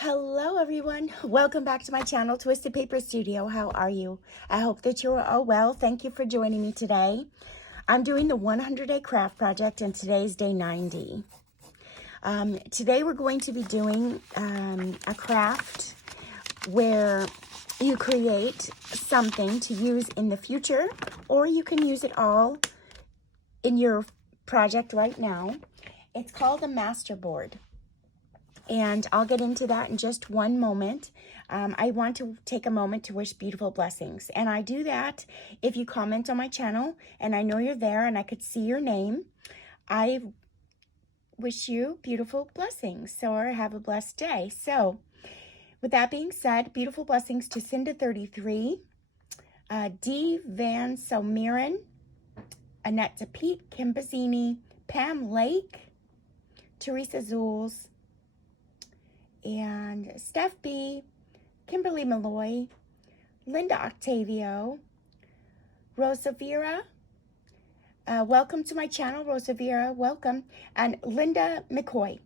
Hello everyone, welcome back to my channel, Twisted Paper Studio. How are you? I hope that you're all well. Thank you for joining me today. I'm doing the 100-day craft project and today's day 90. Today we're going to be doing a craft where you create something to use in the future, or you can use it all in your project right now. It's called a Masterboard. And I'll get into that in just one moment. I want to take a moment to wish beautiful blessings. And I do that if you comment on my channel and I know you're there and I could see your name. I wish you beautiful blessings. So, or have a blessed day. So, with that being said, beautiful blessings to Cinda33, D. Van Selmiran, Annette DePete, Kim Bazzini, Pam Lake, Teresa Zules, and Steph B., Kimberly Malloy, Linda Octavio, Rosa Vera, welcome to my channel, Rosa Vera, welcome, and Linda McCoy.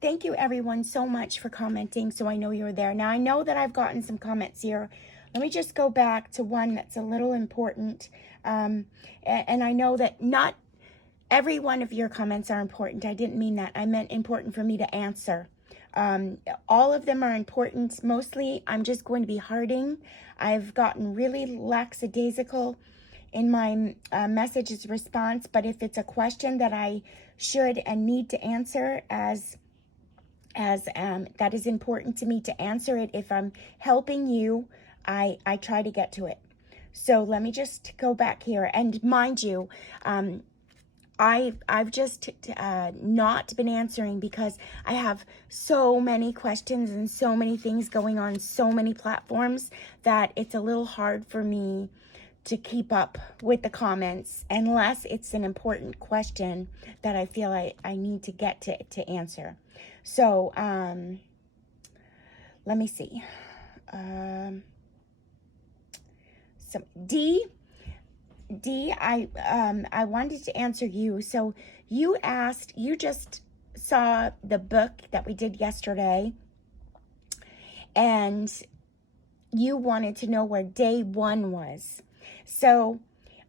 Thank you everyone so much for commenting, so I know you're there. Now I know that I've gotten some comments here. Let me just go back to one that's a little important, and I know that not every one of your comments are important. I didn't mean that. I meant important for me to answer. All of them are important. Mostly, I'm just going to be hearting. I've gotten really lackadaisical in my messages response, but if it's a question that I should and need to answer as that is important to me to answer it, if I'm helping you, I try to get to it. So let me just go back here, and mind you, I've just not been answering because I have so many questions and so many things going on, so many platforms, that it's a little hard for me to keep up with the comments unless it's an important question that I feel I need to get to answer. So let me see. So D, I wanted to answer you. So you asked, you just saw the book that we did yesterday, and you wanted to know where day 1 was. So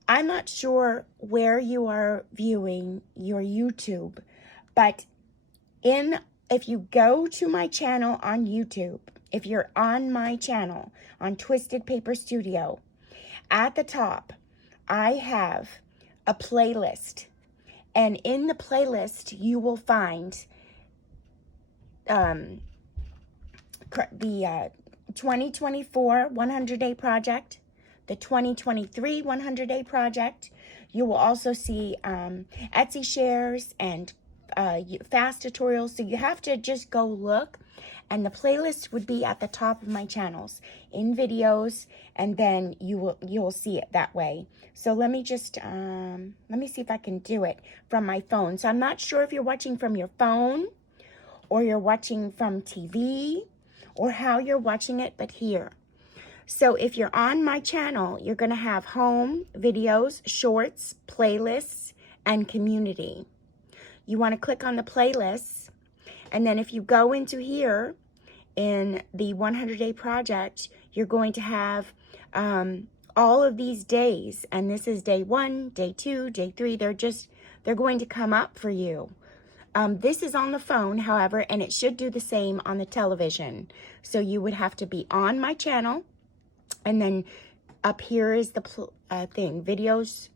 I'm not sure where you are viewing your YouTube, but if you go to my channel on YouTube, if you're on my channel on Twisted Paper Studio, at the top, I have a playlist, and in the playlist you will find the 2024 100-day project, the 2023 100-day project. You will also see Etsy shares and fast tutorials, so you have to just go look, and the playlist would be at the top of my channels in videos, and then you'll see it that way. So let me just let me see if I can do it from my phone. So I'm not sure if you're watching from your phone or you're watching from TV or how you're watching it, but here. So if you're on my channel, you're going to have home, videos, shorts, playlists, and community. You want to click on the playlists, and then if you go into here in the 100-day project, you're going to have all of these days, and this is day 1, day 2, day 3. They're going to come up for you. This is on the phone, however, and it should do the same on the television. So you would have to be on my channel, and then up here is the thing, videos,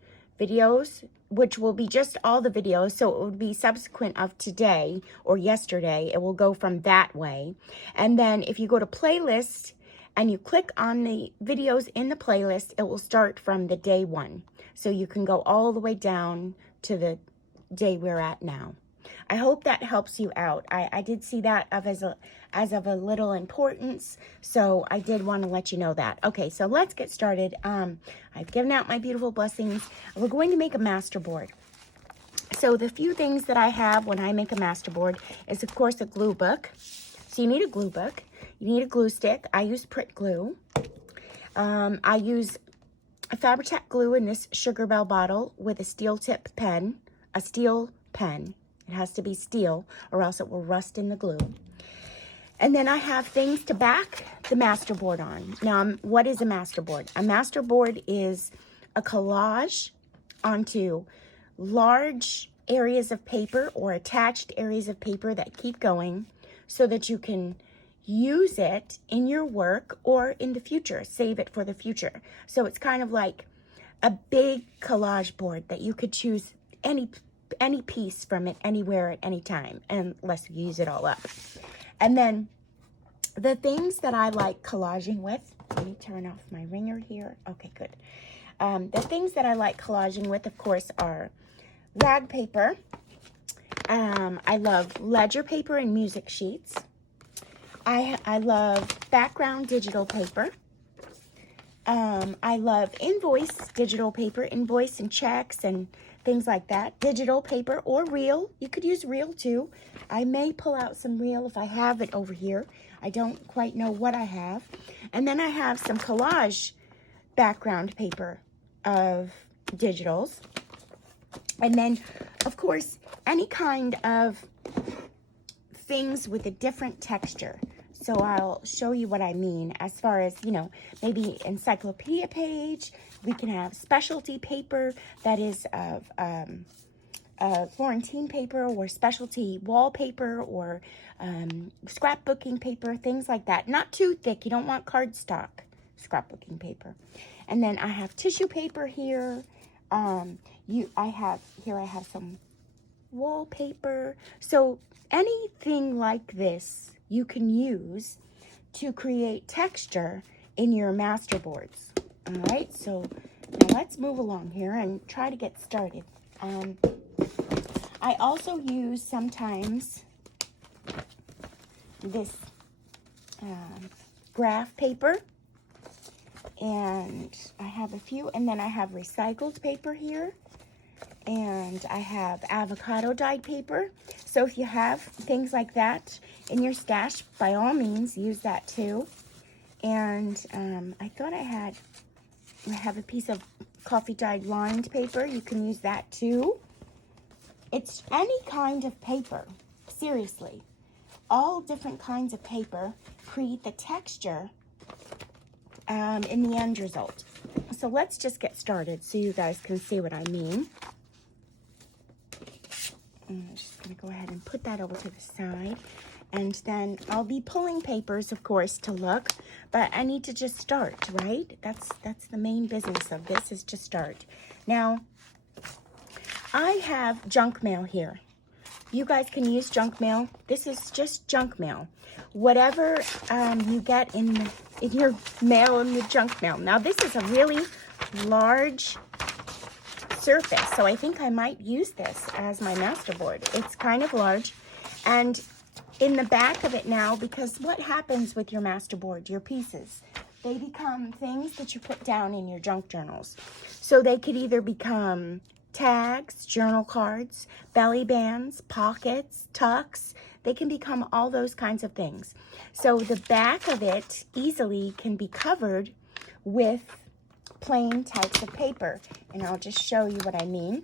which will be just all the videos. So it would be subsequent of today or yesterday. It will go from that way. And then if you go to playlist and you click on the videos in the playlist, it will start from the day 1. So you can go all the way down to the day we're at now. I hope that helps you out. I did see that as of a little importance, so I did want to let you know that. Okay, so let's get started. I've given out my beautiful blessings. We're going to make a Masterboard. So the few things that I have when I make a Masterboard is, of course, a glue book. So you need a glue book. You need a glue stick. I use Pritt glue. I use a Fabri-Tac glue in this Sugar Bell bottle with a steel tip pen, It has to be steel or else it will rust in the glue. And then I have things to back the Masterboard on. Now, what is a Masterboard? A Masterboard is a collage onto large areas of paper or attached areas of paper that keep going so that you can use it in your work or in the future, save it for the future. So it's kind of like a big collage board that you could choose any piece from it anywhere at any time, unless you use it all up. And then the things that I like collaging with, let me turn off my ringer here. Okay, good. The things that I like collaging with, of course, are rag paper. I love ledger paper and music sheets. I love background digital paper. I love invoice digital paper, invoice and checks and things like that. Digital paper or reel. You could use reel too. I may pull out some reel if I have it over here. I don't quite know what I have. And then I have some collage background paper of digitals. And then, of course, any kind of things with a different texture. So I'll show you what I mean as far as, you know, maybe encyclopedia page. We can have specialty paper that is of Florentine paper or specialty wallpaper or scrapbooking paper, things like that. Not too thick. You don't want cardstock scrapbooking paper. And then I have tissue paper here. I have some wallpaper. So anything like this you can use to create texture in your Masterboards. All right, so now let's move along here and try to get started. I also use sometimes this graph paper, and I have a few, and then I have recycled paper here, and I have avocado dyed paper. So if you have things like that in your stash, by all means, use that too. And I thought I have a piece of coffee dyed lined paper. You can use that too. It's any kind of paper, seriously. All different kinds of paper create the texture in the end result. So let's just get started so you guys can see what I mean. I'm just going to go ahead and put that over to the side. And then I'll be pulling papers, of course, to look. But I need to just start, right? That's the main business of this, is to start. Now, I have junk mail here. You guys can use junk mail. This is just junk mail. Whatever you get in your mail and the junk mail. Now, this is a really large surface, so I think I might use this as my Masterboard. It's kind of large, and in the back of it now, because what happens with your Masterboard, your pieces, they become things that you put down in your junk journals. So they could either become tags, journal cards, belly bands, pockets, tucks. They can become all those kinds of things. So the back of it easily can be covered with plain types of paper. And I'll just show you what I mean.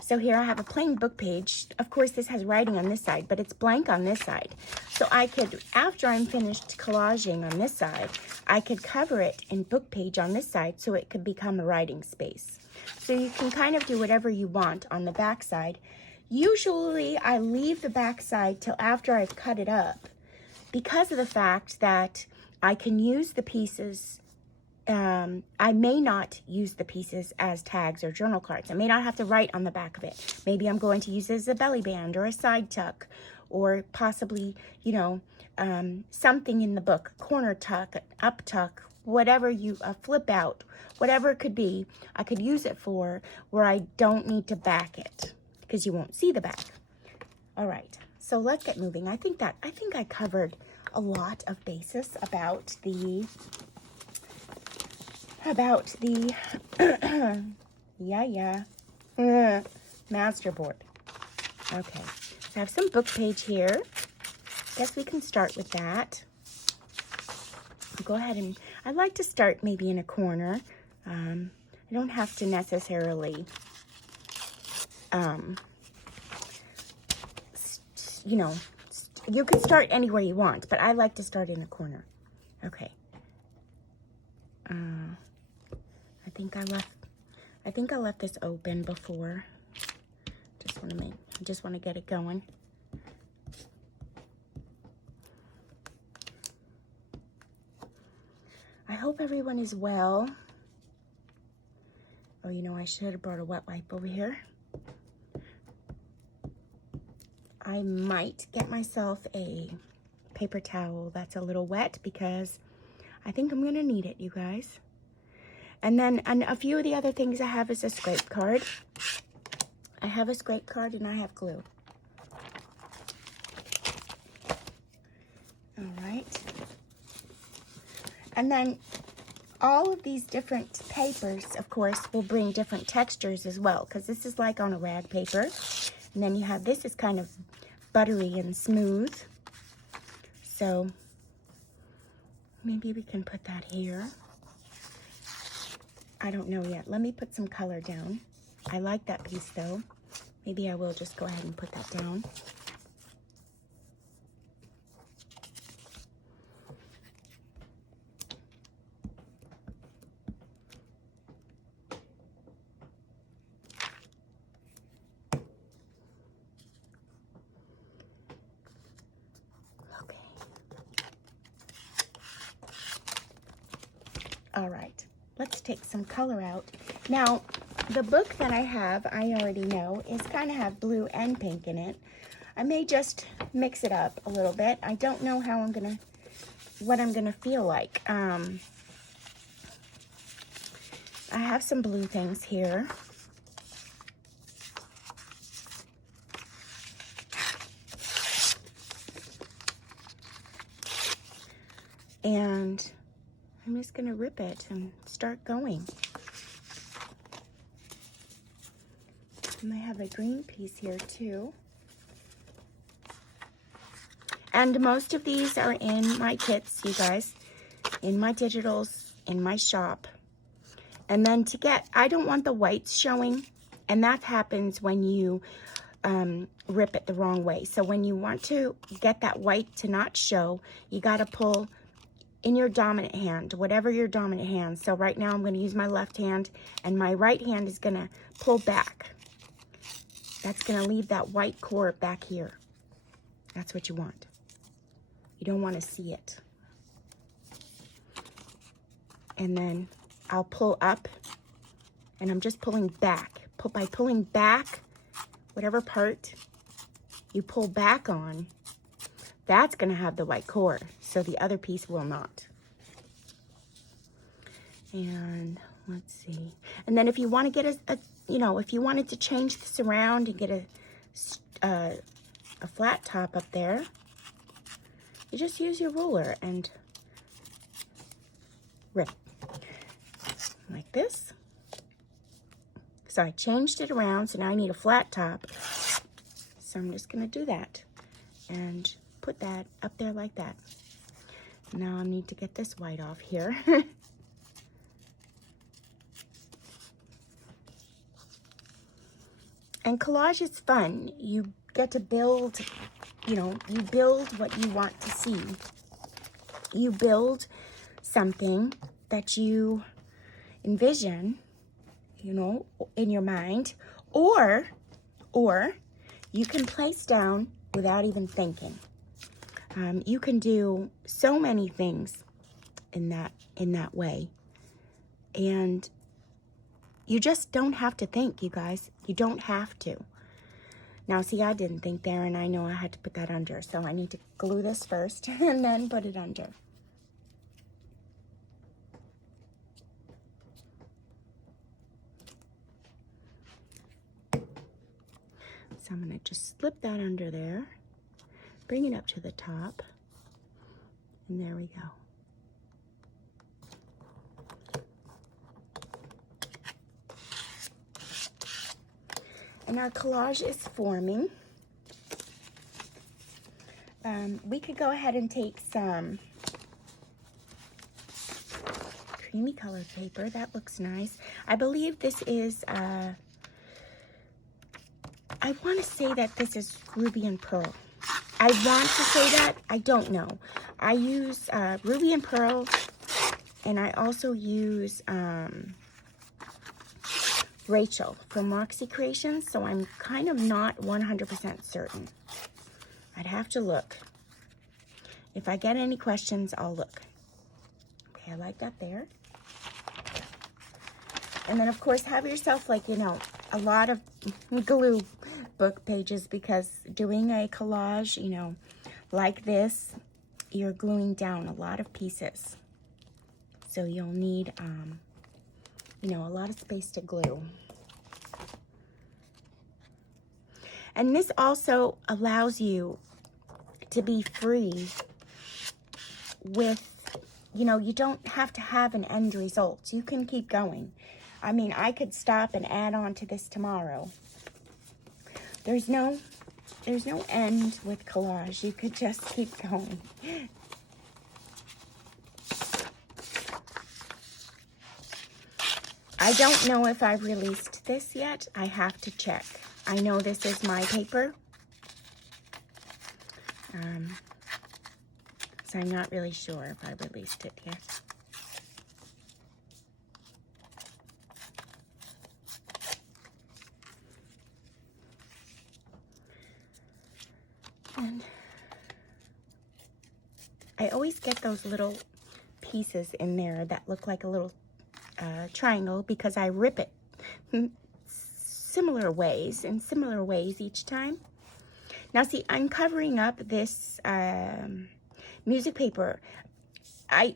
So here I have a plain book page. Of course, this has writing on this side, but it's blank on this side. So I could, after I'm finished collaging on this side, I could cover it in book page on this side so it could become a writing space. So you can kind of do whatever you want on the back side. Usually I leave the back side till after I've cut it up because of the fact that I can use the pieces. I may not use the pieces as tags or journal cards. I may not have to write on the back of it. Maybe I'm going to use it as a belly band or a side tuck, or possibly, you know, something in the book, corner tuck, up tuck, whatever you, flip out, whatever it could be, I could use it for where I don't need to back it because you won't see the back. All right, so let's get moving. I think I covered a lot of basis about the Masterboard. Okay, so I have some book page here. Guess we can start with that. I'll go ahead and I like to start maybe in a corner. I don't have to necessarily, you know, You can start anywhere you want, but I like to start in the corner. Okay. I think I left this open before. Just want to get it going. I hope everyone is well. Oh, you know, I should have brought a wet wipe over here. I might get myself a paper towel that's a little wet because I think I'm gonna need it, you guys. And then a few of the other things I have is a scrape card. I have a scrape card and I have glue. All right. And then all of these different papers, of course, will bring different textures as well, because this is like on a rag paper. And then you have this is kind of buttery and smooth. So maybe we can put that here. I don't know yet. Let me put some color down. I like that piece though. Maybe I will just go ahead and put that down. Okay. All right. Let's take some color out. Now, the book that I have, I already know, is kind of have blue and pink in it. I may just mix it up a little bit. I don't know how what I'm gonna feel like. I have some blue things here. And I'm just gonna rip it and start going. And I have a green piece here too. And most of these are in my kits, you guys, in my digitals, in my shop. And then I don't want the whites showing, and that happens when you rip it the wrong way. So when you want to get that white to not show, you gotta pull in your dominant hand, whatever your dominant hand. So right now I'm going to use my left hand, and my right hand is going to pull back. That's going to leave that white core back here. That's what you want. You don't want to see it. And then I'll pull up, and I'm just pulling back. By pulling back, whatever part you pull back on, that's going to have the white core, so the other piece will not. And let's see. And then if you want to get if you wanted to change this around and get a flat top up there, you just use your ruler and rip like this. So I changed it around, so now I need a flat top. So I'm just going to do that and put that up there like that. Now I need to get this white off here. And collage is fun. You get to build, you build what you want to see. You build something that you envision, in your mind, or you can place down without even thinking. You can do so many things in that way, and you just don't have to think, you guys. You don't have to. Now, see, I didn't think there, and I know I had to put that under, so I need to glue this first and then put it under. So I'm going to just slip that under there, bring it up to the top, and there we go. And our collage is forming. We could go ahead and take some creamy colored paper. That looks nice. I believe this is, I want to say that this is Ruby and Pearl. I want to say that. I don't know. I use Ruby and Pearl, and I also use Rachel from Roxy Creations, so I'm kind of not 100% certain. I'd have to look. If I get any questions, I'll look. Okay, I like that there. And then, of course, have yourself, like, you know, a lot of glue book pages, because doing a collage, you know, like this, you're gluing down a lot of pieces. So you'll need, you know, a lot of space to glue. And this also allows you to be free with, you know, you don't have to have an end result. You can keep going. I mean, I could stop and add on to this tomorrow. There's no end with collage. You could just keep going. I don't know if I've released this yet. I have to check. I know this is my paper. So I'm not really sure if I released it yet. And I always get those little pieces in there that look like a little triangle, because I rip it in similar ways each time. Now see, I'm covering up this music paper.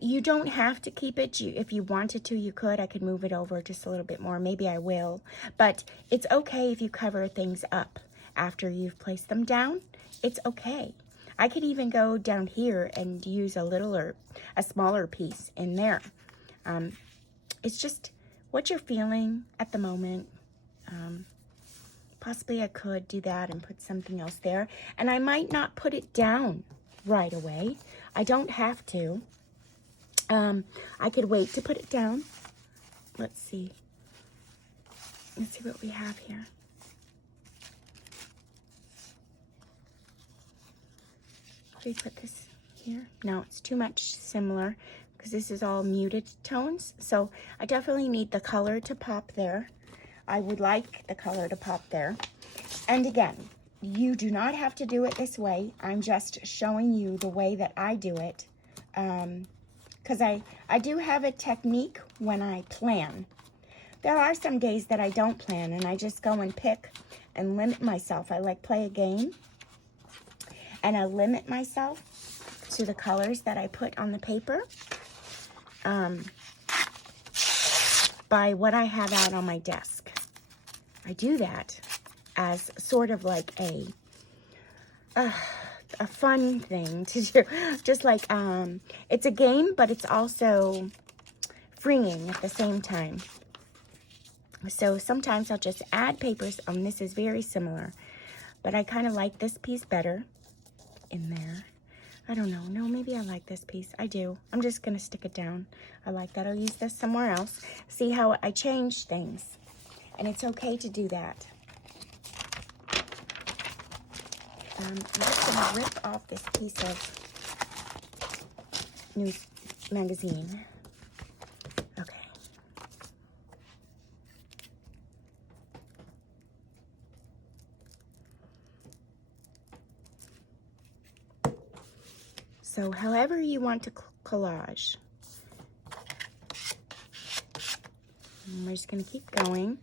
You don't have to keep it. If you wanted to, you could. I could move it over just a little bit more. Maybe I will. But it's okay if you cover things up after you've placed them down. It's okay. I could even go down here and use a smaller piece in there. It's just what you're feeling at the moment. Possibly I could do that and put something else there. And I might not put it down right away. I don't have to. I could wait to put it down. Let's see. Let's see what we have here. Should we put this here? No, it's too much similar, because this is all muted tones. So I definitely need the color to pop there. I would like the color to pop there. And again, you do not have to do it this way. I'm just showing you the way that I do it. Because I do have a technique when I plan. There are some days that I don't plan, and I just go and pick and limit myself. I like play a game, and I limit myself to the colors that I put on the paper by what I have out on my desk. I do that as sort of like a fun thing to do. Just like, it's a game, but it's also freeing at the same time. So sometimes I'll just add papers. This is very similar, but I kind of like this piece better in there. I don't know. No, maybe I like this piece. I do. I'm just going to stick it down. I like that. I'll use this somewhere else. See how I change things. And it's okay to do that. I'm just going to rip off this piece of news magazine. Okay. So however you want to collage. And we're just going to keep going.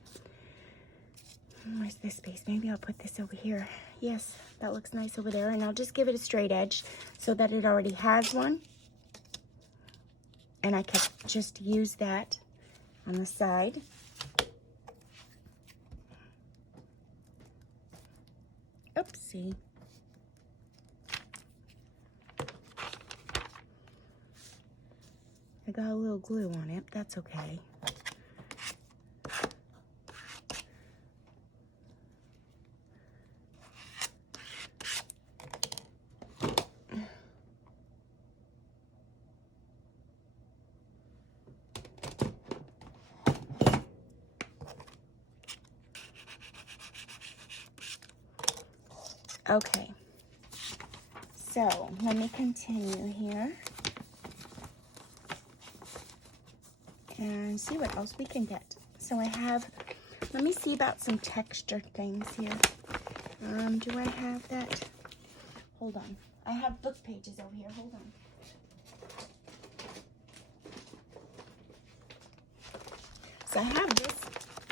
Where's this piece? Maybe I'll put this over here. Yes, that looks nice over there. And I'll just give it a straight edge so that it already has one. And I can just use that on the side. Oopsie. I got a little glue on it. That's okay. Okay. So let me continue here and see what else we can get. So I have, let me see about some texture things here. Do I have that? Hold on. I have book pages over here. Hold on. So I have this.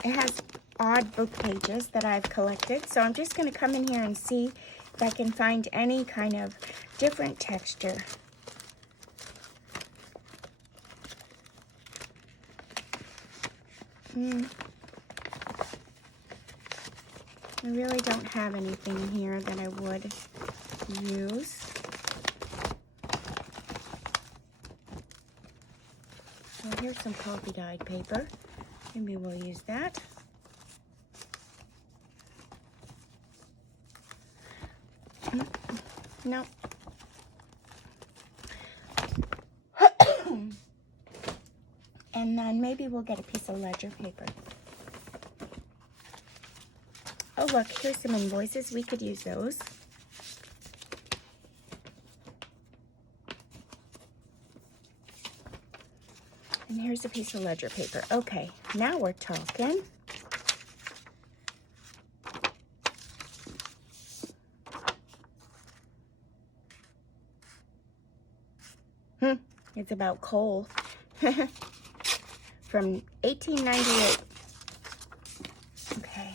It has odd book pages that I've collected. So I'm just going to come in here and see if I can find any kind of different texture. I really don't have anything here that I would use. Well, here's some coffee dyed paper. Maybe we'll use that. No. And then maybe we'll get a piece of ledger paper. Oh, look, here's some invoices. We could use those. And here's a piece of ledger paper. Okay, now we're talking. It's about coal. From 1898. Okay.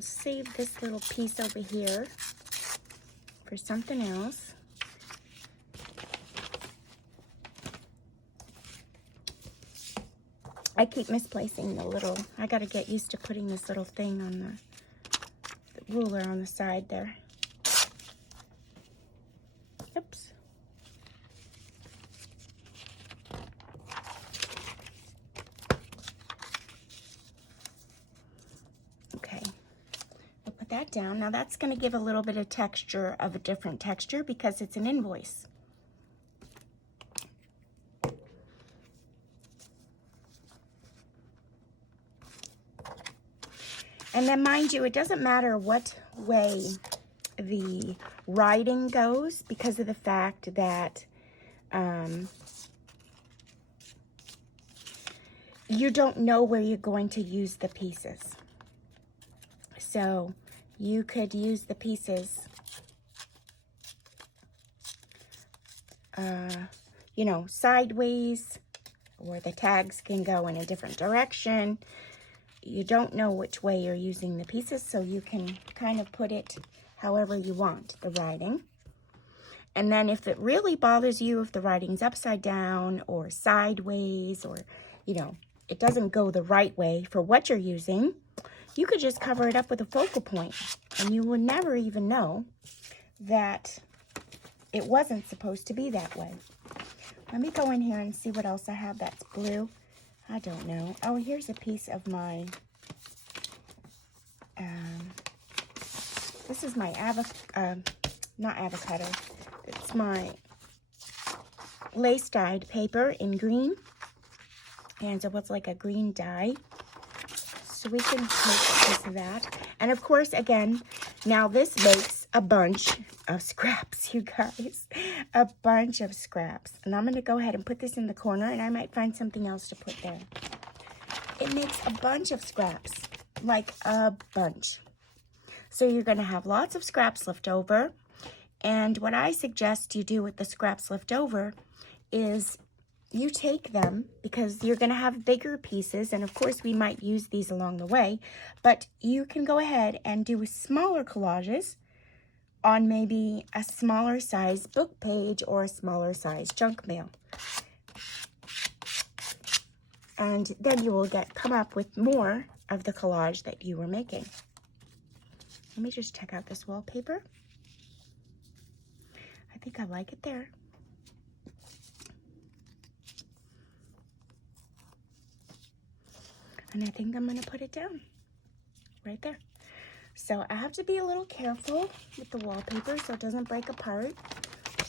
Save this little piece over here for something else. I keep misplacing the little, I gotta get used to putting this little thing on the ruler on the side there. Oops. Okay, I'll put that down. Now that's gonna give a little bit of texture of a different texture because it's an invoice. And then mind you, it doesn't matter what way the writing goes because of the fact that you don't know where you're going to use the pieces. So you could use the pieces, you know, sideways, or the tags can go in a different direction. You don't know which way you're using the pieces, so you can kind of put it however you want, the writing. And then if it really bothers you, if the writing's upside down or sideways, or, you know, it doesn't go the right way for what you're using, you could just cover it up with a focal point, and you would never even know that it wasn't supposed to be that way. Let me go in here and see what else I have that's blue. I don't know. Oh, here's a piece of my, this is my not avocado. It's my lace dyed paper in green. And so it's like a green dye. So we can take a piece of that. And of course, again, now this makes a bunch of scraps, you guys. A bunch of scraps. And I'm going to go ahead and put this in the corner, and I might find something else to put there. It makes a bunch of scraps, like a bunch. So you're going to have lots of scraps left over. And what I suggest you do with the scraps left over is you take them, because you're going to have bigger pieces, and of course we might use these along the way, but you can go ahead and do smaller collages on maybe a smaller size book page or a smaller size junk mail. And then you will come up with more of the collage that you were making. Let me just check out this wallpaper. I think I like it there. And I think I'm going to put it down right there. So I have to be a little careful with the wallpaper so it doesn't break apart.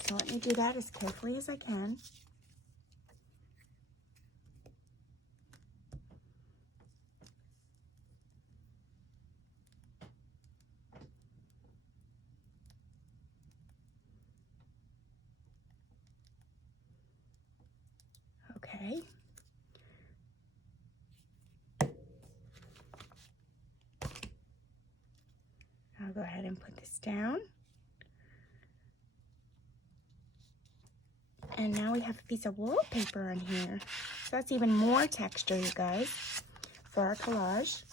So let me do that as carefully as I can. Okay. I'll go ahead and put this down. And now we have a piece of wallpaper on here. So that's even more texture, you guys, for our collage.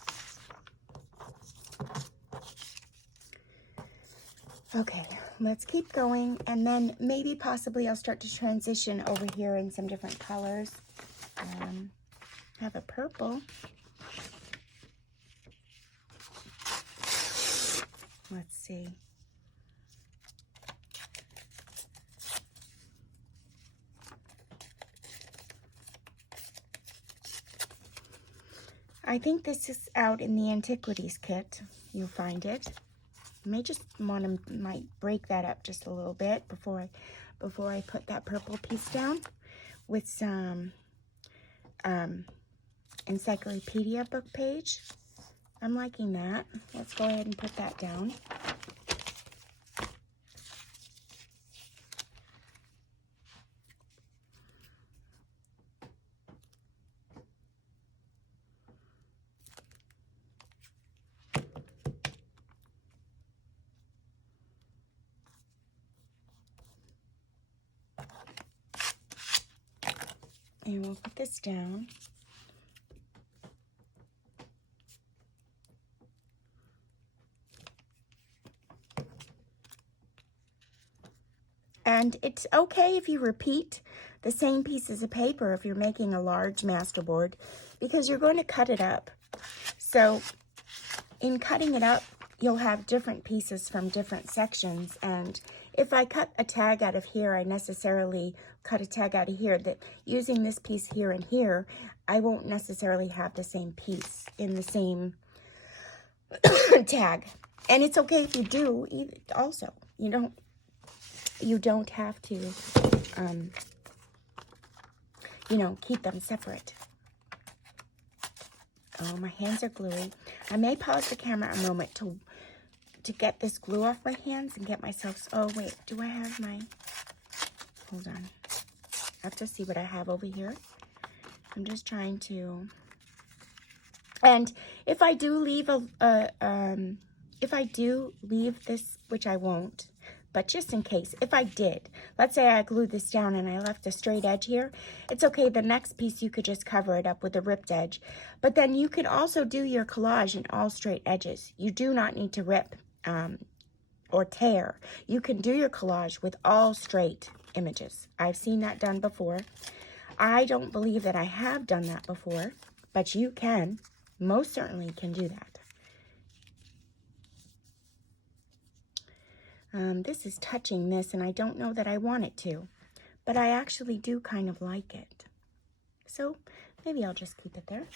Okay, let's keep going, and then maybe possibly I'll start to transition over here in some different colors. Have a purple. Let's see. I think this is out in the Antiquities kit. You'll find it. I may just might break that up just a little bit before I put that purple piece down with some encyclopedia book page. I'm liking that. Let's go ahead and put that down. And we'll put this down. And it's okay if you repeat the same pieces of paper if you're making a large masterboard, because you're going to cut it up. So in cutting it up, you'll have different pieces from different sections. And if I cut a tag out of here, I necessarily cut a tag out of here. That using this piece here and here, I won't necessarily have the same piece in the same tag. And it's okay if you do also. You don't have to, keep them separate. Oh, my hands are gluey. I may pause the camera a moment to get this glue off my hands and get myself, oh wait, do I have my, hold on. I have to see what I have over here. I'm just trying to, and if I do leave this, which I won't, but just in case, if I did, let's say I glued this down and I left a straight edge here, it's okay. The next piece, you could just cover it up with a ripped edge. But then you could also do your collage in all straight edges. You do not need to rip or tear. You can do your collage with all straight images. I've seen that done before. I don't believe that I have done that before, but you can, most certainly can do that. This is touching this, and I don't know that I want it to, but I actually do kind of like it. So maybe I'll just keep it there.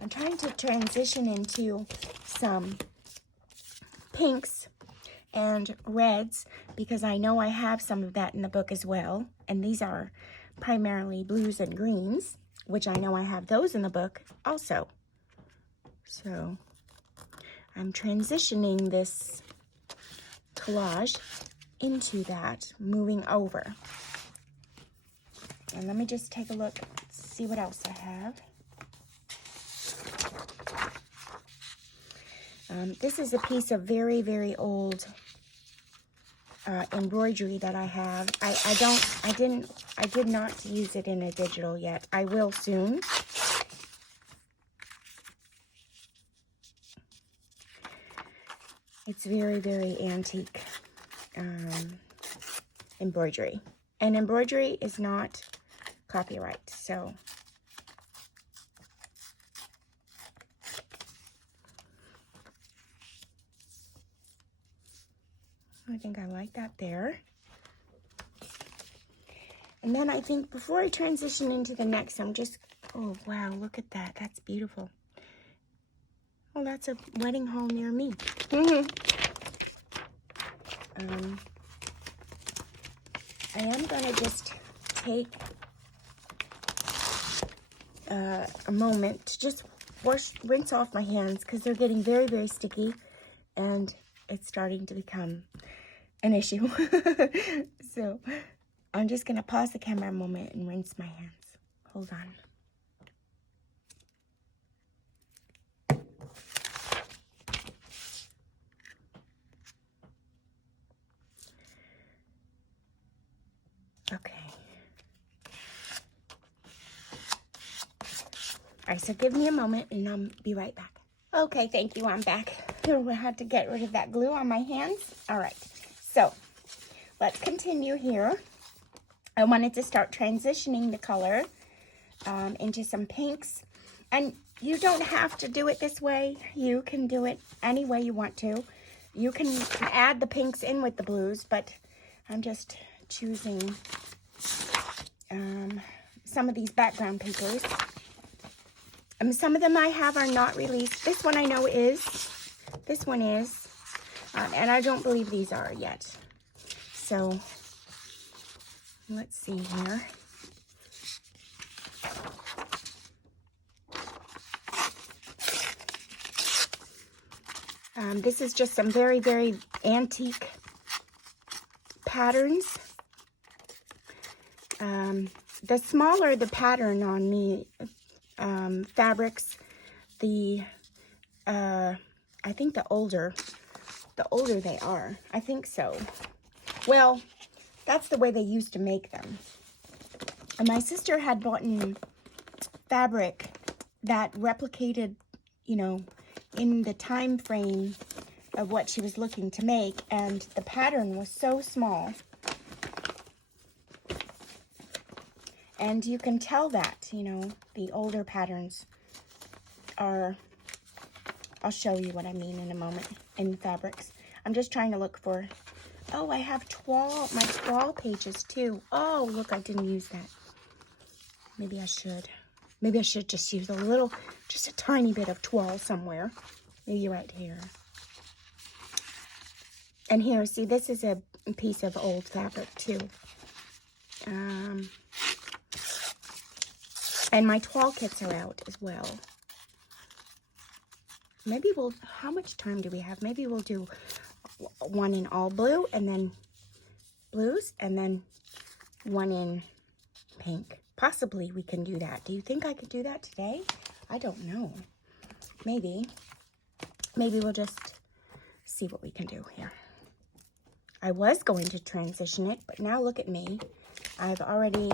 I'm trying to transition into some pinks and reds because I know I have some of that in the book as well. And these are primarily blues and greens, which I know I have those in the book also. So I'm transitioning this collage into that, moving over. And let me just take a look, see what else I have. This is a piece of very, very old embroidery that I have. I did not use it in a digital yet. I will soon. It's very, very antique embroidery. And embroidery is not copyright, so. I think I like that there. And then I think before I transition into the next, I'm just, oh wow, look at that. That's beautiful. Oh, that's a wedding hall near me. I am going to just take a moment to just rinse off my hands because they're getting very, very sticky and it's starting to become an issue. So I'm just going to pause the camera a moment and rinse my hands. Hold on. Okay. All right, so give me a moment and I'll be right back. Okay, thank you. I'm back. I had to get rid of that glue on my hands. All right, so let's continue here. I wanted to start transitioning the color into some pinks. And you don't have to do it this way. You can do it any way you want to. You can add the pinks in with the blues, but I'm just choosing some of these background papers. Some of them I have are not released. This one I know is. This one is. And I don't believe these are yet. So, let's see here. This is just some very, very antique patterns. The smaller the pattern on the fabrics, I think the older they are. I think so. Well, that's the way they used to make them. And my sister had bought fabric that replicated, you know, in the time frame of what she was looking to make, and the pattern was so small. And you can tell that, you know, the older patterns are, I'll show you what I mean in a moment, in fabrics. I'm just trying to look for, oh, I have my toile pages too. Oh, look, I didn't use that. Maybe I should. Maybe I should just use just a tiny bit of toile somewhere. Maybe right here. And here, see, this is a piece of old fabric too. And my toile kits are out as well. Maybe how much time do we have? Maybe we'll do one in all blue and then blues and then one in pink. Possibly we can do that. Do you think I could do that today? I don't know. Maybe we'll just see what we can do here. I was going to transition it, but now look at me. I've already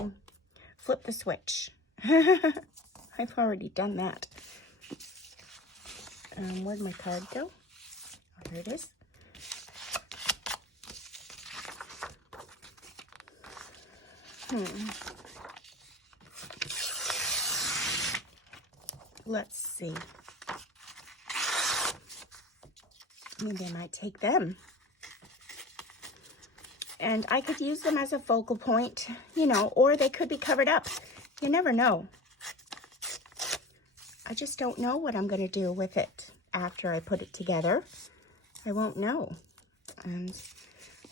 flipped the switch. I've already done that. Where'd my card go? Oh, here it is. Let's see. Maybe I might take them. And I could use them as a focal point, you know, or they could be covered up. You never know. I just don't know what I'm going to do with it after I put it together. I won't know. And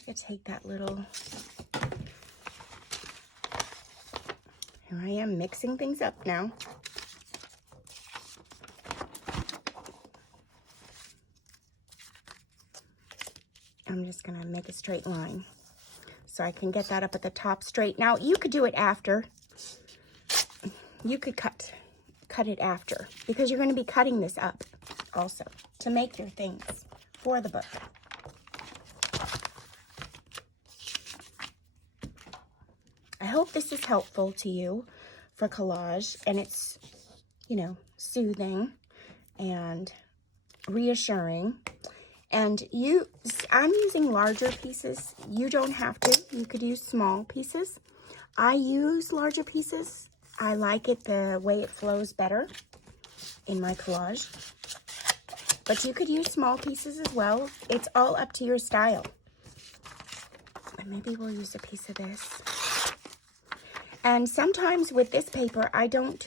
I take that little... Here I am mixing things up now. I'm just going to make a straight line so I can get that up at the top straight. Now, you could do it after. You could cut it after, because you're going to be cutting this up also to make your things for the book. I hope this is helpful to you for collage, and it's, you know, soothing and reassuring. And I'm using larger pieces. You don't have to. You could use small pieces. I use larger pieces. I like it the way it flows better in my collage. But you could use small pieces as well. It's all up to your style. And maybe we'll use a piece of this. And sometimes with this paper, I do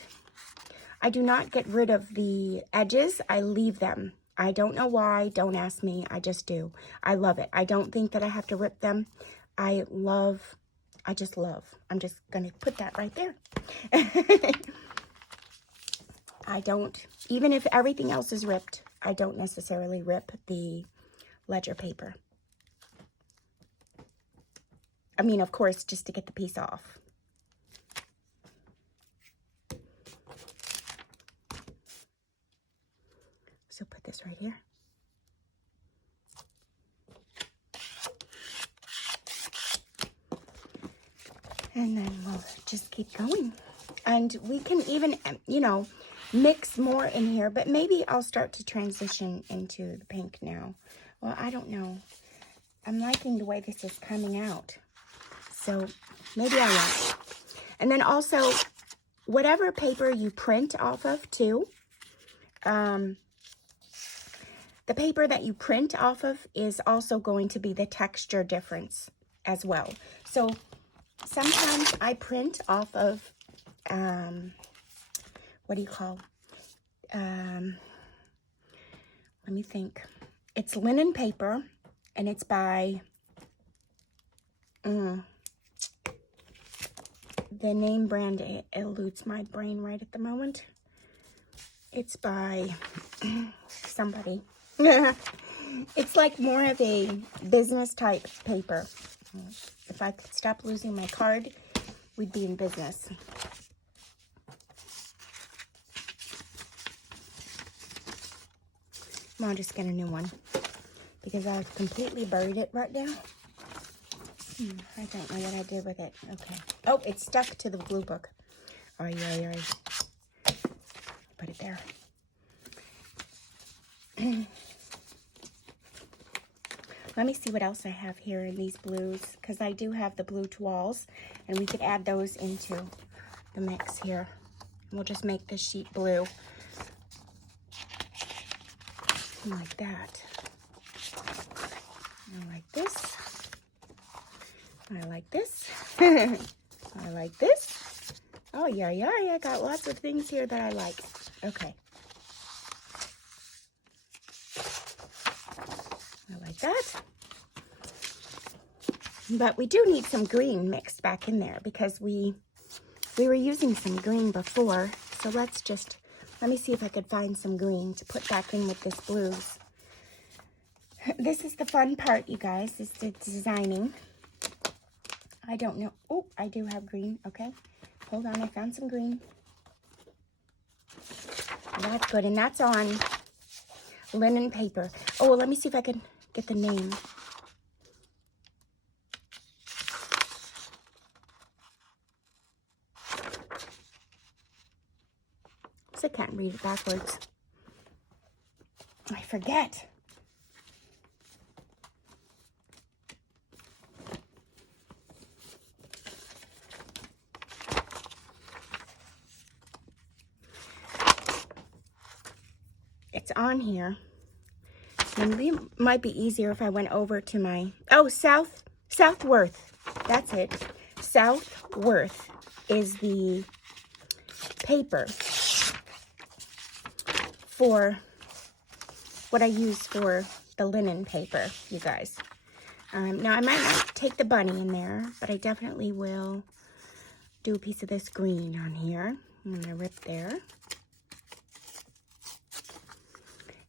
not get rid of the edges. I leave them. I don't know why. Don't ask me. I just do. I love it. I don't think that I have to rip them. I just love. I'm just going to put that right there. I don't, even if everything else is ripped, I don't necessarily rip the ledger paper. I mean, of course, just to get the piece off. So put this right here. And then we'll just keep going. And we can even, you know, mix more in here, but maybe I'll start to transition into the pink now. Well, I don't know. I'm liking the way this is coming out. So maybe I won't. And then also, whatever paper you print off of too, the paper that you print off of is also going to be the texture difference as well. So sometimes I print off of, what do you call, let me think. It's linen paper, and it's by, the name brand, it eludes my brain right at the moment. It's by somebody. It's like more of a business type paper. If I could stop losing my card, we'd be in business. I'll just get a new one because I've completely buried it right now. I don't know what I did with it. Okay. Oh, it's stuck to the glue book. Put it there. Let me see what else I have here in these blues, because I do have the blue toiles, and we could add those into the mix here. We'll just make this sheet blue. Like that. I like this. I like this. I like this. Oh, yeah. I got lots of things here that I like. Okay. I like that. But we do need some green mixed back in there because we were using some green before. So let me see if I could find some green to put back in with this blues. This is the fun part, you guys, is the designing. I don't know. Oh, I do have green. Okay. Hold on. I found some green. That's good. And that's on linen paper. Oh, well, let me see if I can get the name. I can't read it backwards. I forget. It's on here. And it might be easier if I went over to my, Southworth. That's it. Southworth is the paper for what I use for the linen paper, you guys. Now, I might not take the bunny in there, but I definitely will do a piece of this green on here. I'm going to rip there.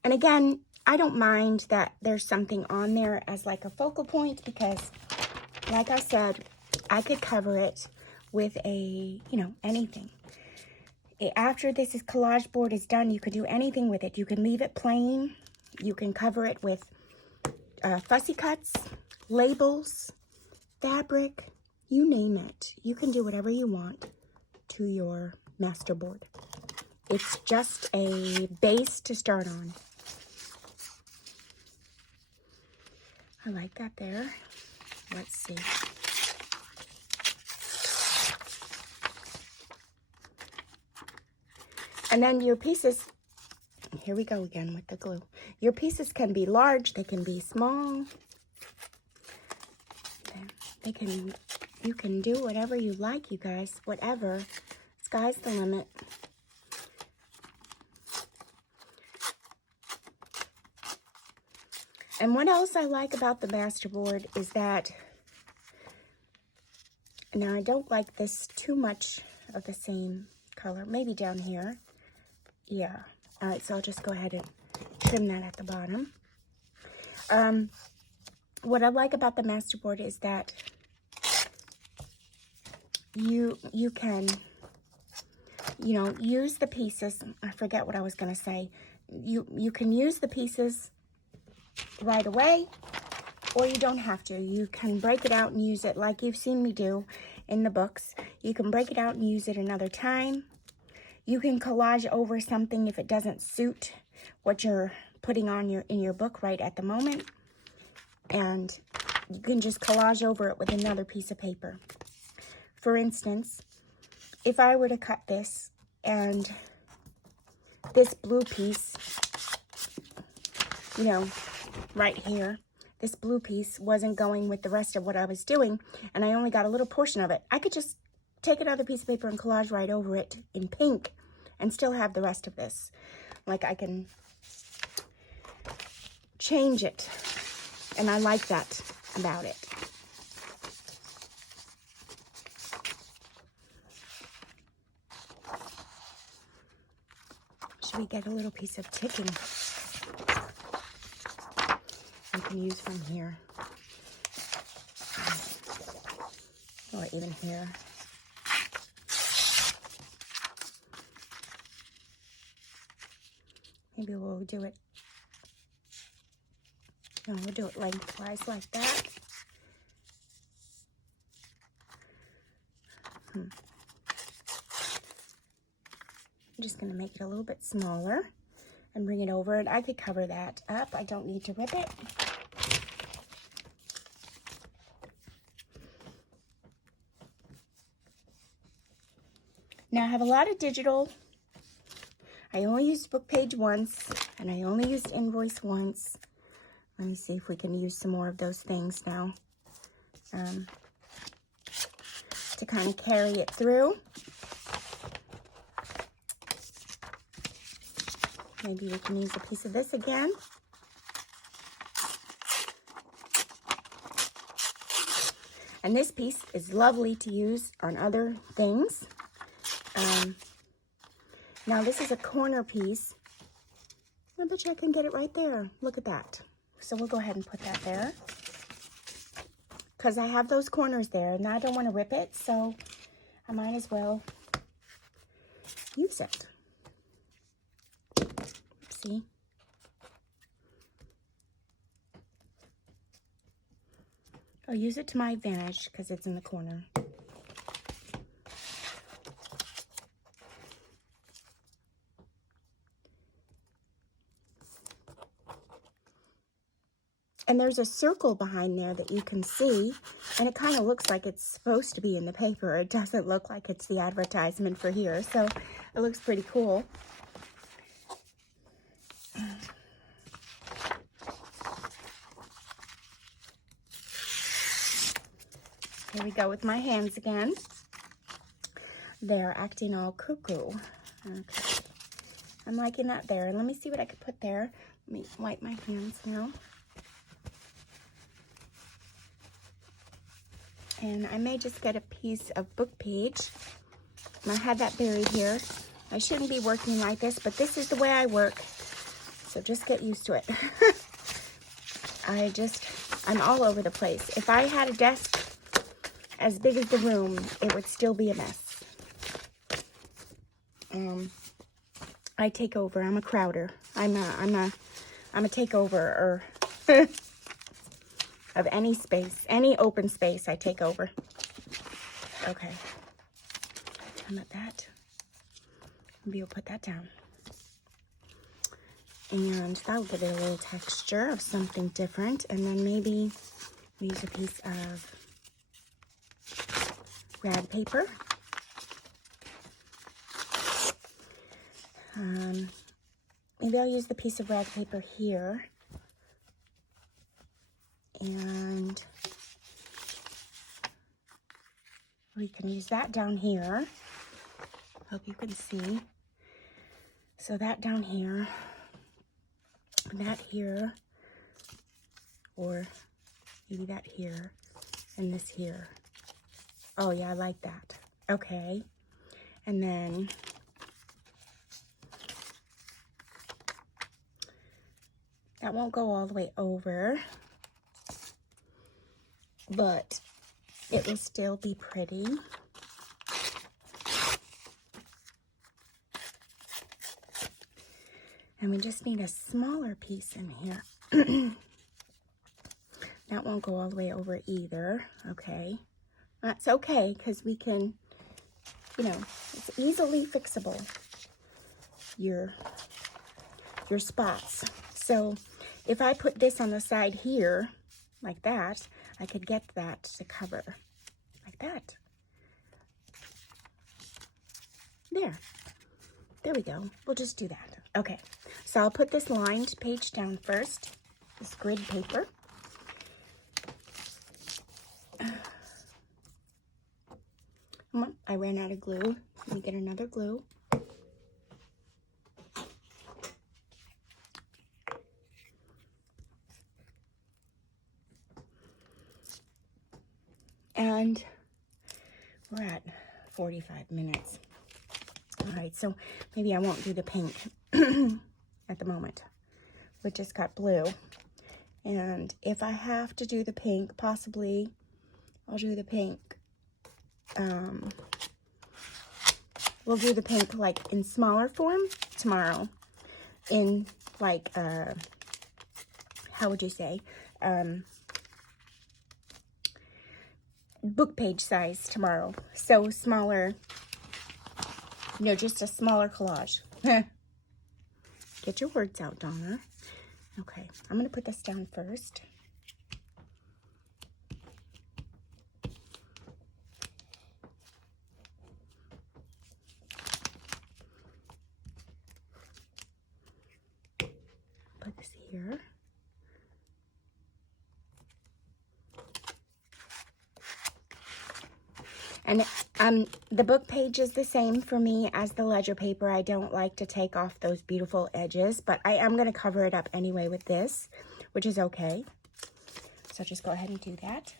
And again, I don't mind that there's something on there as like a focal point because, like I said, I could cover it with a, anything. After this collage board is done, you could do anything with it. You can leave it plain. You can cover it with fussy cuts, labels, fabric, you name it. You can do whatever you want to your masterboard. It's just a base to start on. I like that there. Let's see. And then your pieces, here we go again with the glue. Your pieces can be large, they can be small. You can do whatever you like, you guys. Whatever. Sky's the limit. And what else I like about the Masterboard is that, now I don't like this too much of the same color. Maybe down here. Yeah. All right, so I'll just go ahead and trim that at the bottom. What I like about the Masterboard is that you can, you know, use the pieces. I forget what I was going to say. You can use the pieces right away, or you don't have to. You can break it out and use it like you've seen me do in the books. You can break it out and use it another time. You can collage over something if it doesn't suit what you're putting on in your book right at the moment. And you can just collage over it with another piece of paper. For instance, if I were to cut this and this blue piece, you know, right here, this blue piece wasn't going with the rest of what I was doing, and I only got a little portion of it, I could just take another piece of paper and collage right over it in pink and still have the rest of this. Like, I can change it, and I like that about it. Should we get a little piece of ticking we can use from here, or even here? Maybe we'll do it, no, we'll do it lengthwise like that. I'm just going to make it a little bit smaller and bring it over, and I could cover that up. I don't need to rip it. Now I have a lot of digital. I only used book page once, and I only used invoice once. Let me see if we can use some more of those things now to kind of carry it through. Maybe we can use a piece of this again. And this piece is lovely to use on other things. Now this is a corner piece. I bet you I can get it right there. Look at that. So we'll go ahead and put that there, because I have those corners there and I don't want to rip it, so I might as well use it. See? I'll use it to my advantage because it's in the corner. And there's a circle behind there that you can see, and it kind of looks like it's supposed to be in the paper. It doesn't look like it's the advertisement for here, so it looks pretty cool. Here we go with my hands again. They're acting all cuckoo. Okay. I'm liking that there. And let me see what I could put there. Let me wipe my hands now. And I may just get a piece of book page. I had that buried here. I shouldn't be working like this, but this is the way I work. So just get used to it. I'm all over the place. If I had a desk as big as the room, it would still be a mess. I take over. I'm a crowder. I'm a takeover of any space, any open space. I take over. Okay. How about that? Maybe we'll put that down. And that'll give it a little texture of something different. And then maybe we use a piece of rag paper. Maybe I'll use the piece of rag paper here. And we can use that down here. Hope you can see. So that down here, that here, or maybe that here, and this here. Oh yeah, I like that. Okay. And then that won't go all the way over, but it will still be pretty. And we just need a smaller piece in here. That won't go all the way over either. Okay. That's okay, because we can, you know, it's easily fixable, your spots. So if I put this on the side here, like that, I could get that to cover, like that. There we go. We'll just do that. Okay, so I'll put this lined page down first, this grid paper. I ran out of glue. Let me get another glue. And we're at 45 minutes. All right, so maybe I won't do the pink at the moment. We just got blue. And if I have to do the pink, possibly I'll do the pink. We'll do the pink like in smaller form tomorrow. In like, how would you say? Book page size tomorrow. So smaller, you know, just a smaller collage. Get your words out, Donna. Okay, I'm going to put this down first. Put this here. And the book page is the same for me as the ledger paper. I don't like to take off those beautiful edges, but I am going to cover it up anyway with this, which is okay. So just go ahead and do that.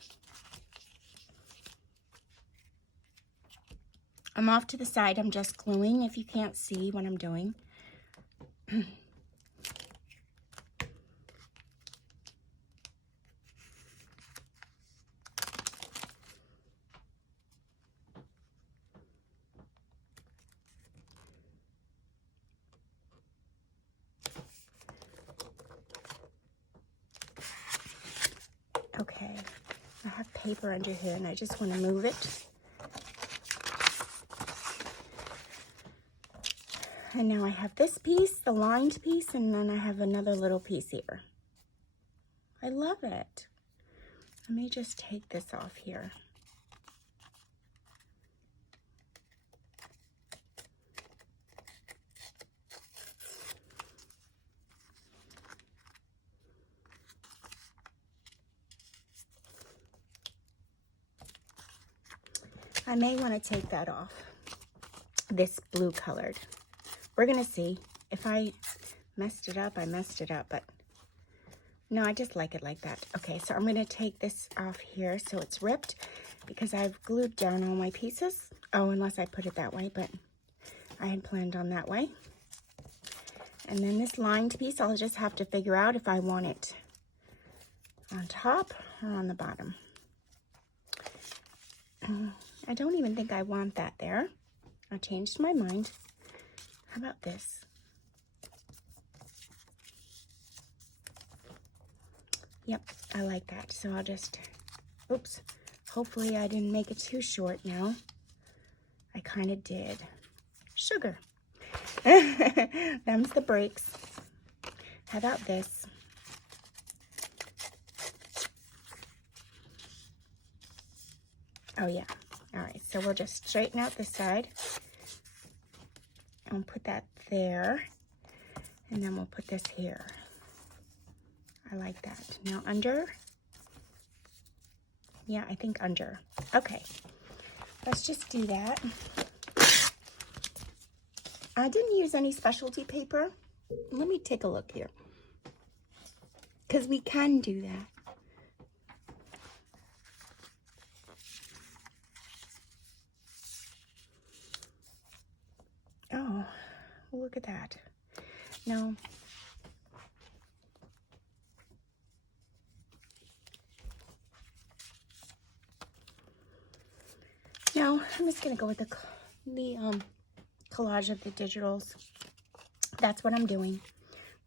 I'm off to the side. I'm just gluing if you can't see what I'm doing. Okay, I have paper under here and I just want to move it. And now I have this piece, the lined piece, and then I have another little piece here. I love it. Let me just take this off here. I may want to take that off, this blue colored. We're going to see. If I messed it up, I messed it up, but no, I just like it like that. Okay, so I'm going to take this off here so it's ripped because I've glued down all my pieces. Oh, unless I put it that way, but I had planned on that way. And then this lined piece, I'll just have to figure out if I want it on top or on the bottom. I don't even think I want that there. I changed my mind. How about this? Yep, I like that. So I'll just, oops, hopefully I didn't make it too short now. I kind of did. Sugar. Them's the breaks. How about this? Oh yeah. All right, so we'll just straighten out this side. And put that there. And then we'll put this here. I like that. Now under. Yeah, I think under. Okay. Let's just do that. I didn't use any specialty paper. Let me take a look here. Because we can do that. Oh, look at that. No. No, I'm just going to go with the collage of the digitals. That's what I'm doing.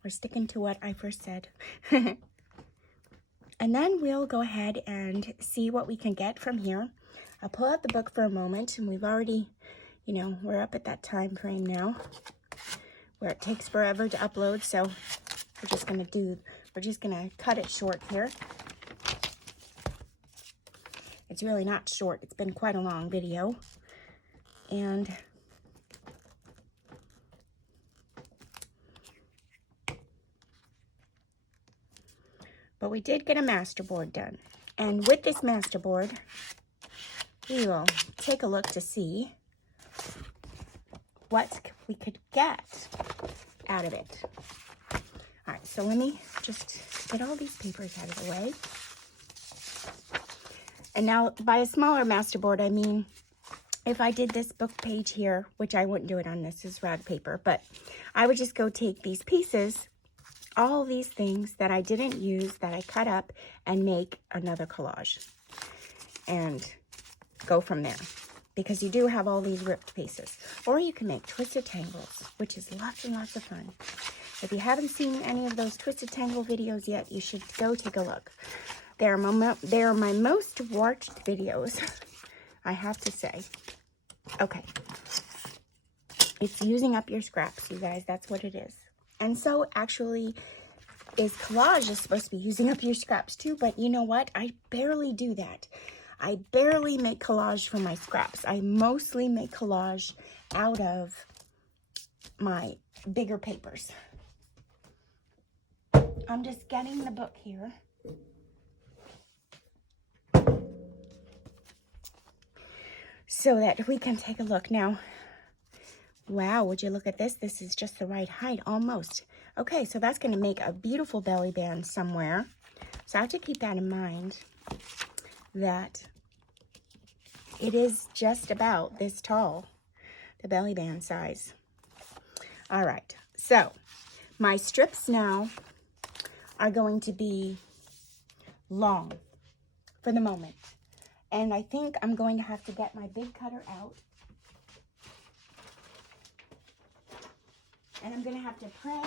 We're sticking to what I first said. And then we'll go ahead and see what we can get from here. I'll pull out the book for a moment, and we've already, you know, we're up at that time frame now where it takes forever to upload, so we're just gonna cut it short here. It's really not short, it's been quite a long video. But we did get a Masterboard done. And with this Masterboard, we will take a look to see what we could get out of it. All right, so let me just get all these papers out of the way. And now, by a smaller Masterboard, I mean, if I did this book page here, which I wouldn't do it on this is rag paper, but I would just go take these pieces, all these things that I didn't use, that I cut up, and make another collage. And go from there. Because you do have all these ripped pieces. Or you can make twisted tangles, which is lots and lots of fun. If you haven't seen any of those twisted tangle videos yet, you should go take a look. They are my most watched videos, I have to say. Okay. It's using up your scraps, you guys. That's what it is. And so, actually, collage is supposed to be using up your scraps too, but you know what? I barely do that. I barely make collage from my scraps. I mostly make collage out of my bigger papers. I'm just getting the book here. So that we can take a look. Now, wow, would you look at this? This is just the right height, almost. Okay, so that's going to make a beautiful belly band somewhere. So I have to keep that in mind, that it is just about this tall, the belly band size. All right, so my strips now are going to be long for the moment. And I think I'm going to have to get my big cutter out. And I'm going to have to pray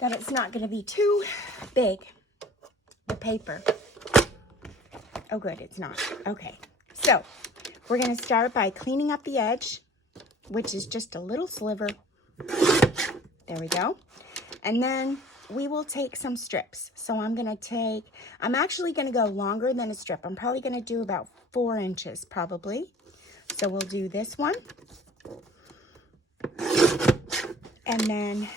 that it's not going to be too big, the paper. Oh, good, it's not. Okay, so we're going to start by cleaning up the edge, which is just a little sliver. There we go. And then we will take some strips. So I'm actually going to go longer than a strip. I'm probably going to do about 4 inches, probably. So we'll do this one. And then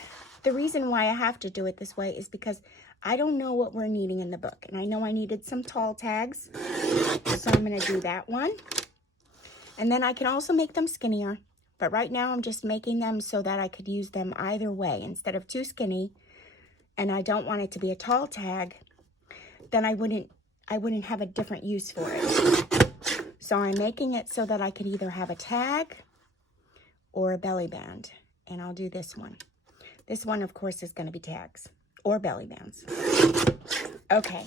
the reason why I have to do it this way is because I don't know what we're needing in the book. And I know I needed some tall tags. So I'm going to do that one. And then I can also make them skinnier. But right now I'm just making them so that I could use them either way. Instead of too skinny, and I don't want it to be a tall tag, then I wouldn't have a different use for it. So I'm making it so that I could either have a tag or a belly band. And I'll do this one. This one, of course, is going to be tags or belly bands. Okay.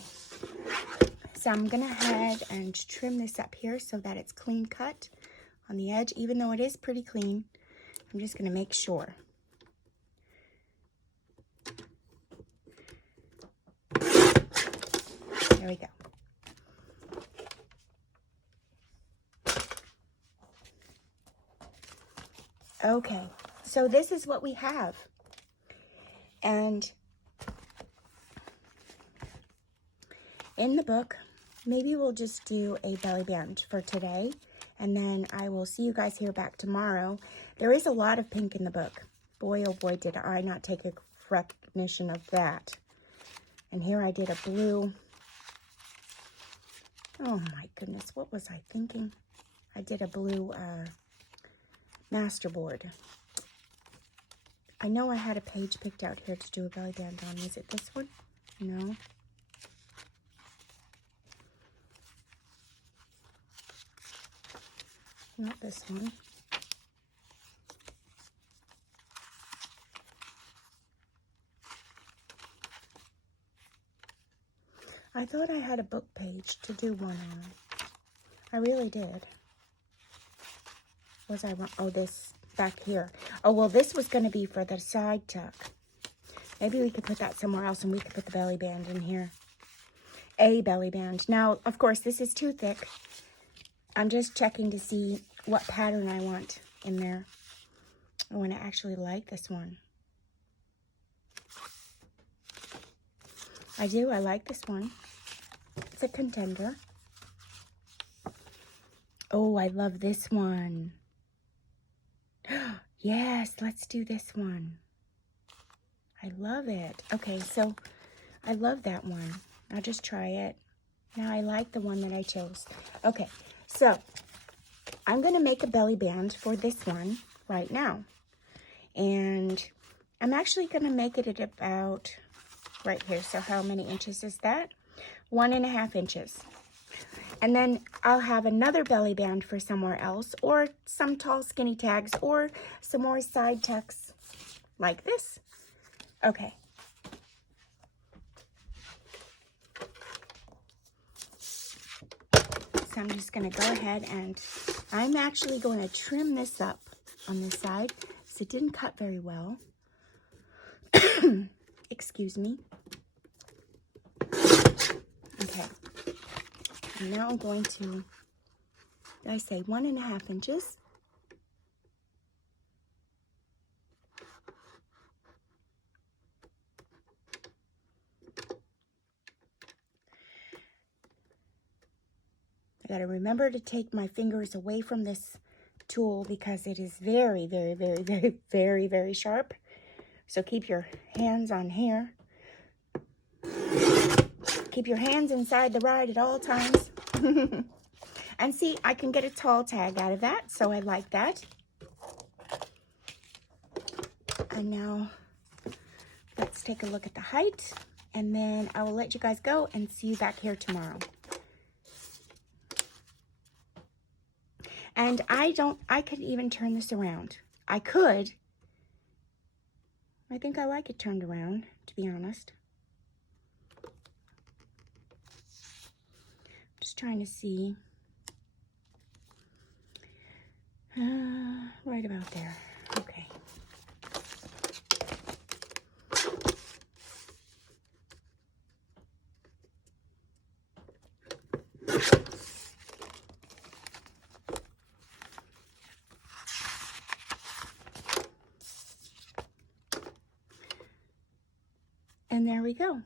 So I'm going to head and trim this up here so that it's clean cut on the edge. Even though it is pretty clean, I'm just going to make sure. There we go. Okay, so this is what we have. And in the book, maybe we'll just do a belly band for today. And then I will see you guys here back tomorrow. There is a lot of pink in the book. Boy, oh boy, did I not take a recognition of that. And here I did a blue. Oh my goodness, what was I thinking? I did a blue Masterboard. I know I had a page picked out here to do a belly band on. Was it this one? No. Not this one. I thought I had a book page to do one on. I really did. Was I wrong? Oh, this. back here. Oh, well, this was going to be for the side tuck. Maybe we could put that somewhere else and we could put the belly band in here. A belly band. Now, of course, this is too thick. I'm just checking to see what pattern I want in there. Oh, and I actually like this one. I do. I like this one. It's a contender. Oh, I love this one. Yes, let's do this one. I love it. Okay, so I love that one. I'll just try it. Now I like the one that I chose. Okay, so I'm going to make a belly band for this one right now. And I'm actually going to make it at about right here. So how many inches is that? 1.5 inches. And then I'll have another belly band for somewhere else, or some tall skinny tags, or some more side tucks like this. Okay. So I'm just going to go ahead and I'm actually going to trim this up on this side, so it didn't cut very well. Excuse me. Okay. And now I'm going to, did I say 1.5 inches? I got to remember to take my fingers away from this tool because it is very, very, very, very, very, very sharp. So keep your hands on here. Keep your hands inside the ride at all times. And see, I can get a tall tag out of that, so I like that. And now, let's take a look at the height, and then I will let you guys go and see you back here tomorrow. And I could even turn this around. I could. I think I like it turned around, to be honest. Just trying to see. Right about there. Okay. And there we go.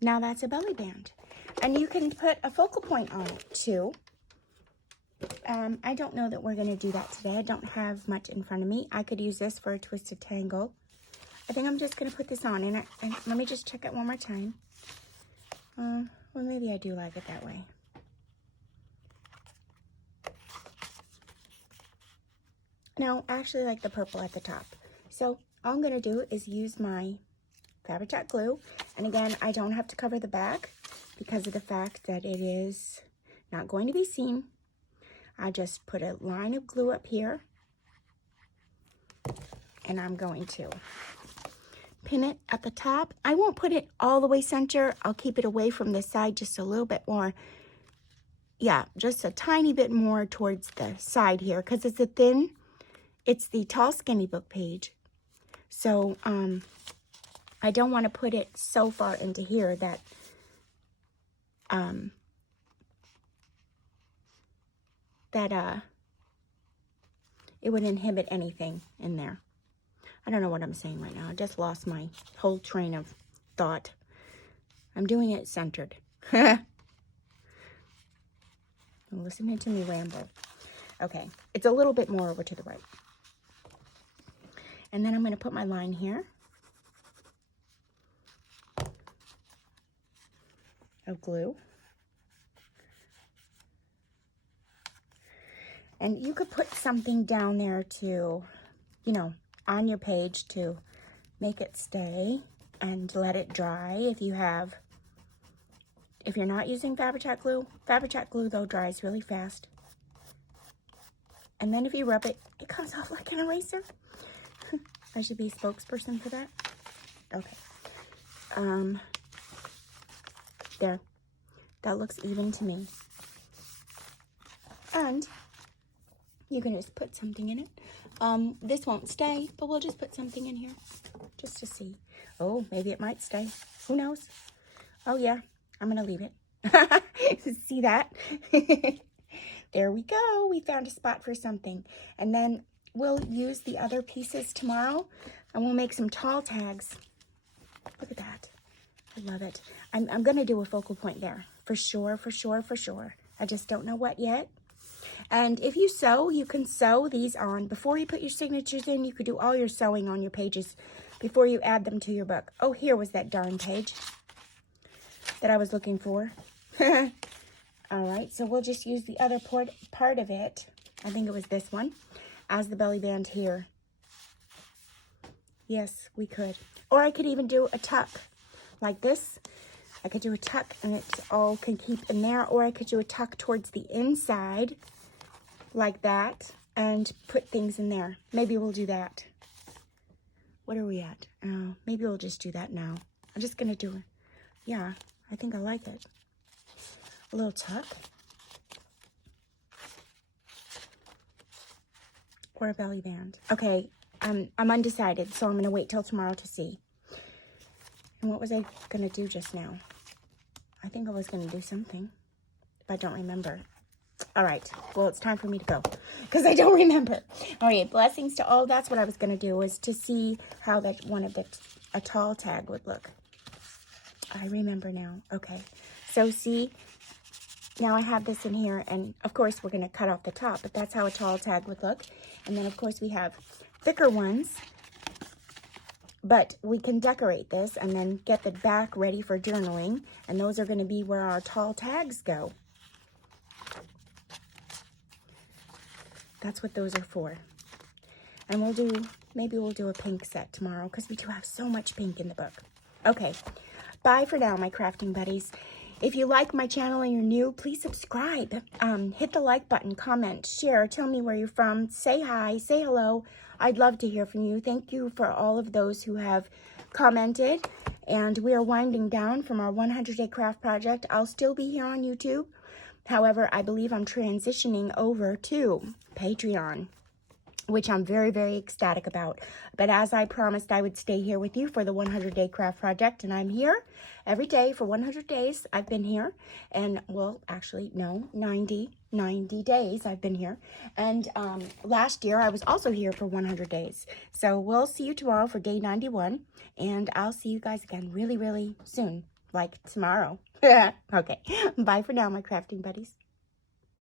Now that's a belly band. And you can put a focal point on it too. I don't know that we're going to do that today. I don't have much in front of me. I could use this for a twisted tangle. I think I'm just going to put this on. And let me just check it one more time. Well, maybe I do like it that way. No, I actually like the purple at the top. So all I'm going to do is use my Fabri-Tac glue. And again, I don't have to cover the back because of the fact that it is not going to be seen. I just put a line of glue up here. And I'm going to pin it at the top. I won't put it all the way center. I'll keep it away from this side just a little bit more. Yeah, just a tiny bit more towards the side here because it's it's the tall skinny book page. So I don't want to put it so far into here that it would inhibit anything in there. I don't know what I'm saying right now. I just lost my whole train of thought. I'm doing it centered. Listening to me ramble. Okay, it's a little bit more over to the right. And then I'm going to put my line here of glue. And you could put something down there to, you know, on your page to make it stay and let it dry if you're not using Fabri-Tac glue. Fabri-Tac glue, though, dries really fast. And then if you rub it, it comes off like an eraser. I should be a spokesperson for that. Okay. There. That looks even to me. And you can just put something in it. This won't stay, but we'll just put something in here just to see. Oh, maybe it might stay. Who knows? Oh, yeah. I'm going to leave it. See that? There we go. We found a spot for something. And then we'll use the other pieces tomorrow, and we'll make some tall tags. Look at that. I love it. I'm going to do a focal point there. For sure, for sure, for sure. I just don't know what yet. And if you sew, you can sew these on. Before you put your signatures in, you could do all your sewing on your pages before you add them to your book. Oh, here was that darn page that I was looking for. All right, so we'll just use the other part of it. I think it was this one as the belly band here. Yes, we could. Or I could even do a tuck like this. I could do a tuck and it all can keep in there. Or I could do a tuck towards the inside like that and put things in there. Maybe we'll do that. What are we at? Oh, maybe we'll just do that now. I'm just going to do it. Yeah, I think I like it. A little tuck. Or a belly band. Okay, I'm undecided, so I'm going to wait till tomorrow to see. And what was I going to do just now? I think I was going to do something, but I don't remember. All right, well, it's time for me to go because I don't remember. All right, blessings to all. That's what I was going to do, was to see how that one of a tall tag would look. I remember now. Okay, so see, now I have this in here, and of course we're going to cut off the top, but that's how a tall tag would look. And then of course we have thicker ones, but we can decorate this and then get the back ready for journaling, and those are going to be where our tall tags go. That's what those are for. And maybe we'll do a pink set tomorrow because we do have so much pink in the book. Okay, bye for now, my crafting buddies. If you like my channel and you're new, please subscribe. Hit the like button, comment, share, tell me where you're from, say hi, say hello. I'd love to hear from you. Thank you for all of those who have commented. And we are winding down from our 100-day craft project. I'll still be here on YouTube. However, I believe I'm transitioning over to Patreon, which I'm very, very ecstatic about. But as I promised, I would stay here with you for the 100-day craft project, and I'm here every day for 100 days. I've been here, and well, actually, no, 90 days I've been here. And last year, I was also here for 100 days. So we'll see you tomorrow for day 91, and I'll see you guys again really, really soon, like tomorrow. Okay, bye for now, my crafting buddies.